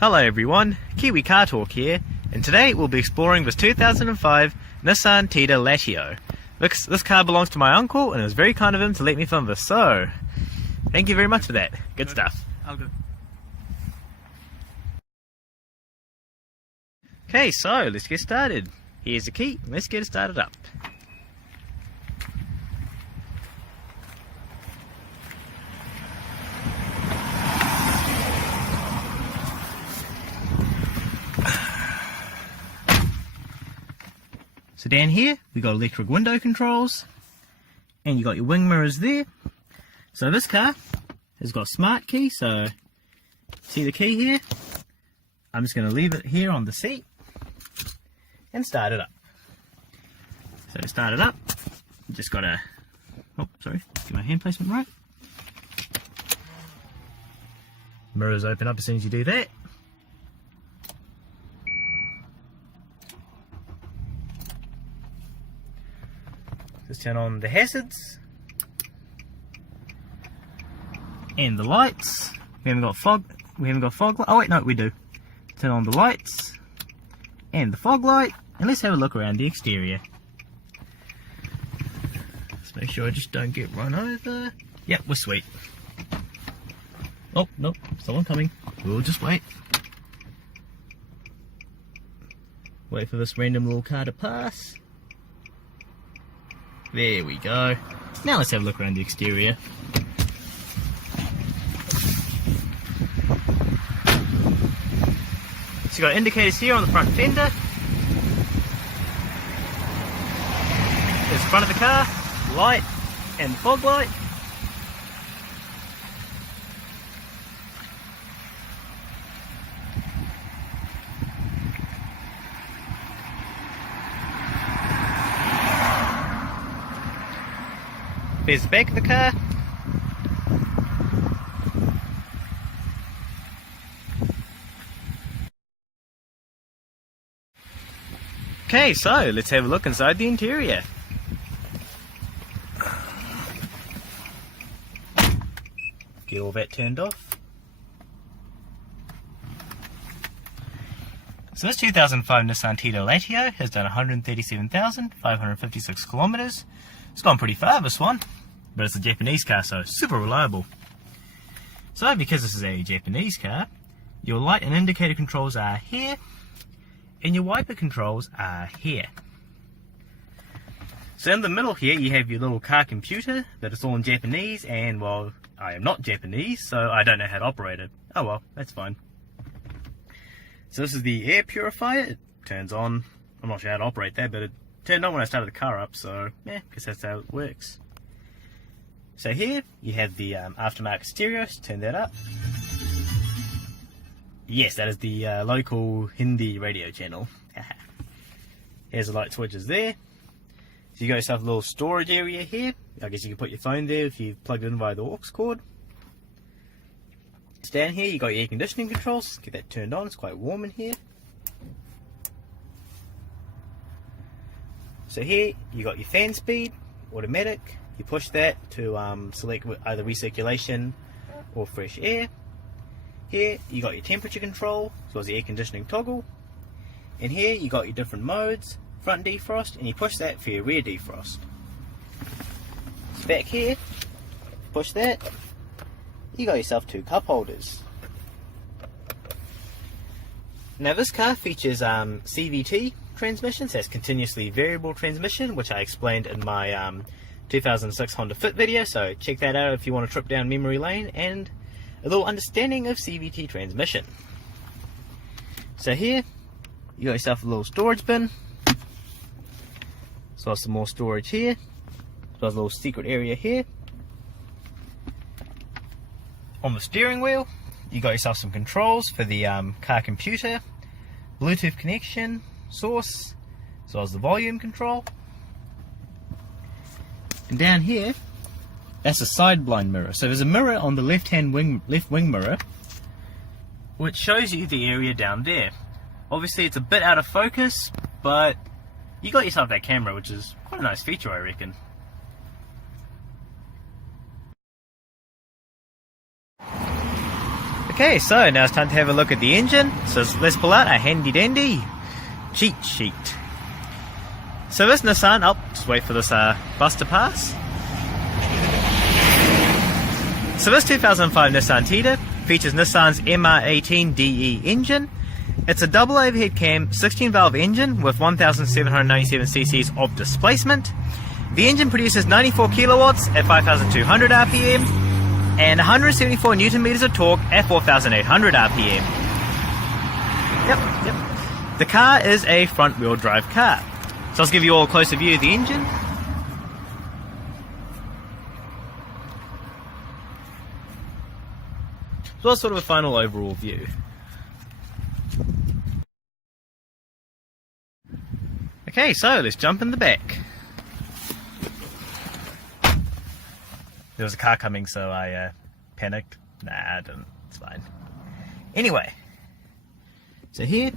Hello everyone, Kiwi Car Talk here, and today we'll be exploring this 2005 Nissan Tiida Latio. This car belongs to my uncle, and it was very kind of him to let me film this, so thank you very much for that. Good stuff. I'll go. Okay, so let's get started. Here's the key, let's get it started up. So down here, we got electric window controls, and you got your wing mirrors there. So this car has got smart key, so see the key here? I'm just going to leave it here on the seat and start it up. So to start it up, you just got to, get my hand placement right. Mirrors open up as soon as you do that. Let's turn on the hazards and the lights. We haven't got fog light. Oh wait, no, we do. Turn on the lights and the fog light, and let's have a look around the exterior. Let's make sure I just don't get run over. Yep, we're sweet. Oh, nope, someone coming. We'll just wait. Wait for this random little car to pass. There we go. Now let's have a look around the exterior. So you've got indicators here on the front fender. There's the front of the car, light and fog light. There's the back of the car. Okay, so let's have a look inside the interior. Get all that turned off. So this 2005 Nissan Tiida Latio has done 137,556 kilometers. It's gone pretty far, this one, but it's a Japanese car, so super reliable. So because this is a Japanese car, your light and indicator controls are here, and your wiper controls are here. So in the middle here, you have your little car computer that is all in Japanese, and well, I am not Japanese, so I don't know how to operate it. Oh well, that's fine. So this is the air purifier. It turns on. I'm not sure how to operate that, but it turned on when I started the car up, so yeah, guess that's how it works. So here you have the aftermarket stereo. So turn that up. Yes, that is the local Hindi radio channel. Here's the light switches there. So you got yourself a little storage area here. I guess you can put your phone there if you plugged it in via the aux cord. So down here you got your air conditioning controls. Get that turned on. It's quite warm in here. So here you got your fan speed, automatic. You push that to select either recirculation or fresh air. Here you got your temperature control, as well as the air conditioning toggle. And here you got your different modes, front defrost, and you push that for your rear defrost. So back here, push that, you got yourself two cup holders. Now this car features CVT transmission, so that's continuously variable transmission, which I explained in my 2006 Honda Fit video, so check that out if you want to trip down memory lane and a little understanding of CVT transmission. So here you got yourself a little storage bin, as well as some more storage here, as well as a little secret area here. On the steering wheel you got yourself some controls for the car computer, Bluetooth connection, source, as well as the volume control. And down here, that's a side blind mirror. So there's a mirror on the left wing mirror, which shows you the area down there. Obviously it's a bit out of focus, but you got yourself that camera, which is quite a nice feature, I reckon. Okay, so now it's time to have a look at the engine. So let's pull out a handy dandy cheat sheet. So this Nissan, just wait for this bus to pass. So this 2005 Nissan Tiida features Nissan's MR18DE engine. It's a double overhead cam 16 valve engine with 1797 cc's of displacement. The engine produces 94 kilowatts at 5200 RPM and 174 newton meters of torque at 4800 RPM. Yep. The car is a front wheel drive car. So let's give you all a closer view of the engine. So that's sort of a final overall view. Okay, so let's jump in the back. There was a car coming, so I panicked. Nah, I didn't. It's fine. Anyway, so here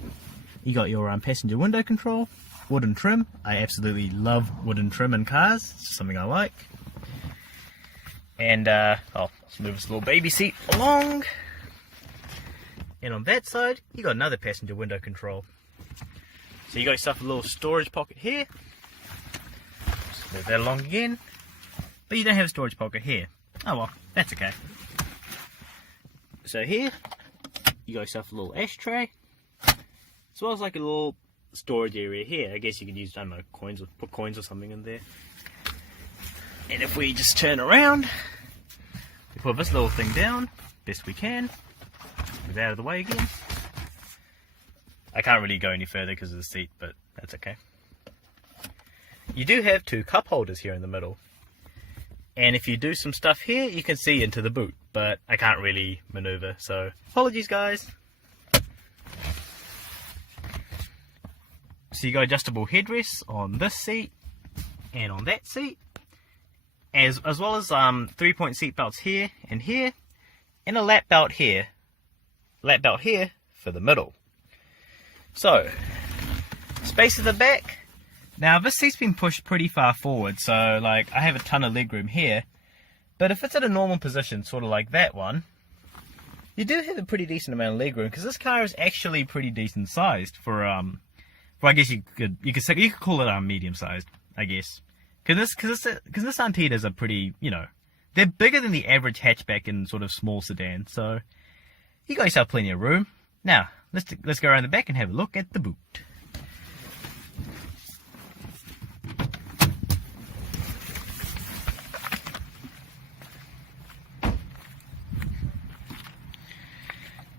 you got your passenger window control, wooden trim. I absolutely love wooden trim in cars. It's just something I like. And let's move this little baby seat along. And on that side, you got another passenger window control. So you got yourself a little storage pocket here. Just move that along again. But you don't have a storage pocket here. Oh well, that's okay. So here, you got yourself a little ashtray. As well as like a little storage area here. I guess you could use, I don't know, coins or put coins or something in there. And if we just turn around, we put this little thing down, best we can. Move out of the way again. I can't really go any further because of the seat, but that's okay. You do have two cup holders here in the middle. And if you do some stuff here, you can see into the boot, but I can't really maneuver, so apologies guys. So you got adjustable headrests on this seat and on that seat, as well as 3-point seat belts here, and a lap belt here for the middle. So, space at the back. Now this seat's been pushed pretty far forward, so like I have a ton of leg room here, but if it's at a normal position, sort of like that one, you do have a pretty decent amount of leg room, because this car is actually pretty decent sized for I guess you could call it medium sized, I guess, because Nissan Tiidas are pretty, they're bigger than the average hatchback in sort of small sedan, so you got yourself plenty of room. Now let's go around the back and have a look at the boot.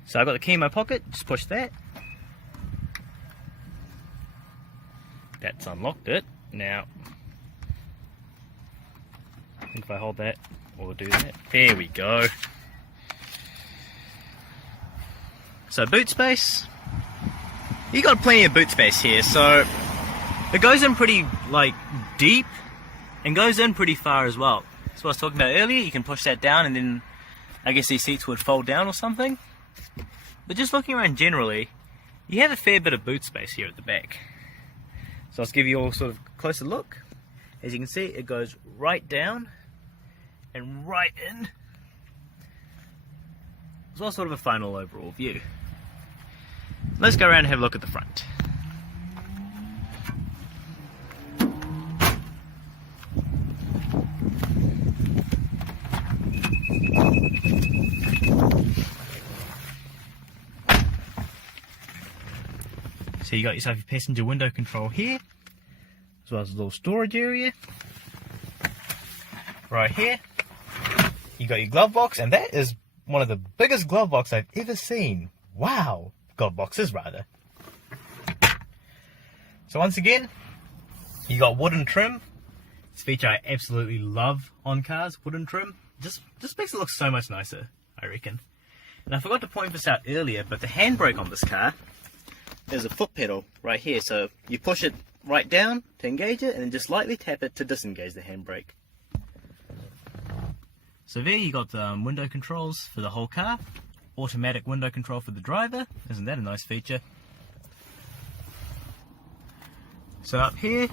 So I've got the key in my pocket, just push that. That's unlocked it. Now, I think if I hold that, or do that, there we go. So boot space. You got plenty of boot space here, so it goes in pretty deep and goes in pretty far as well. That's what I was talking about earlier. You can push that down and then I guess these seats would fold down or something. But just looking around generally, you have a fair bit of boot space here at the back. So let's give you all sort of a closer look. As you can see, it goes right down and right in. As well as sort of a final overall view. Let's go around and have a look at the front. So you got yourself your passenger window control here, as well as a little storage area. Right here, you got your glove box, and that is one of the biggest glove boxes I've ever seen. Wow, glove boxes rather. So once again, you got wooden trim. This feature I absolutely love on cars, wooden trim. Just makes it look so much nicer, I reckon. And I forgot to point this out earlier, but the handbrake on this car, there's a foot pedal right here, so you push it right down to engage it and then just lightly tap it to disengage the handbrake. So there you got the window controls for the whole car, automatic window control for the driver. Isn't that a nice feature? So up here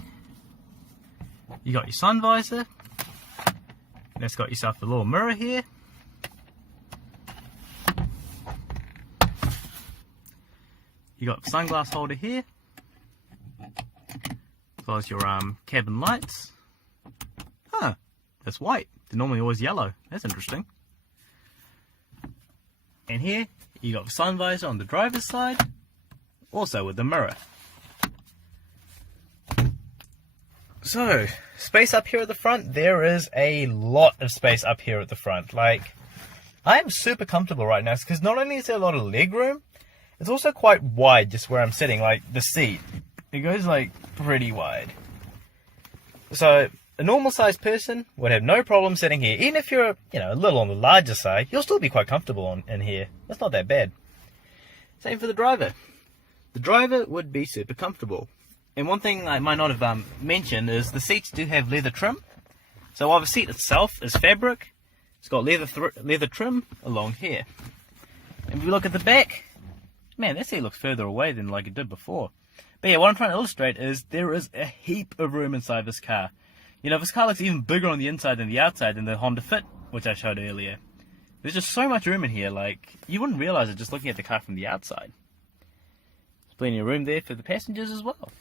you got your sun visor, and it's got yourself a little mirror here. You got the sunglass holder here, as well as your cabin lights. Huh, that's white. They're normally always yellow. That's interesting. And here, you got the sun visor on the driver's side, also with the mirror. So, space up here at the front, there is a lot of space up here at the front. Like, I'm super comfortable right now, because not only is there a lot of leg room, it's also quite wide just where I'm sitting, like the seat. It goes like pretty wide. So, a normal sized person would have no problem sitting here. Even if you're, a little on the larger side, you'll still be quite comfortable in here. That's not that bad. Same for the driver. The driver would be super comfortable. And one thing I might not have mentioned is the seats do have leather trim. So while the seat itself is fabric, it's got leather trim along here. And if you look at the back, man, that seat looks further away than like it did before. But yeah, what I'm trying to illustrate is there is a heap of room inside this car. This car looks even bigger on the inside than the outside than the Honda Fit, which I showed earlier. There's just so much room in here, like, you wouldn't realize it just looking at the car from the outside. There's plenty of room there for the passengers as well.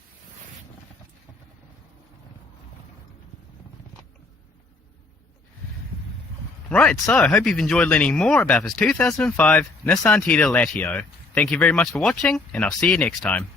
Right, so I hope you've enjoyed learning more about this 2005 Nissan Tiida Latio. Thank you very much for watching, and I'll see you next time.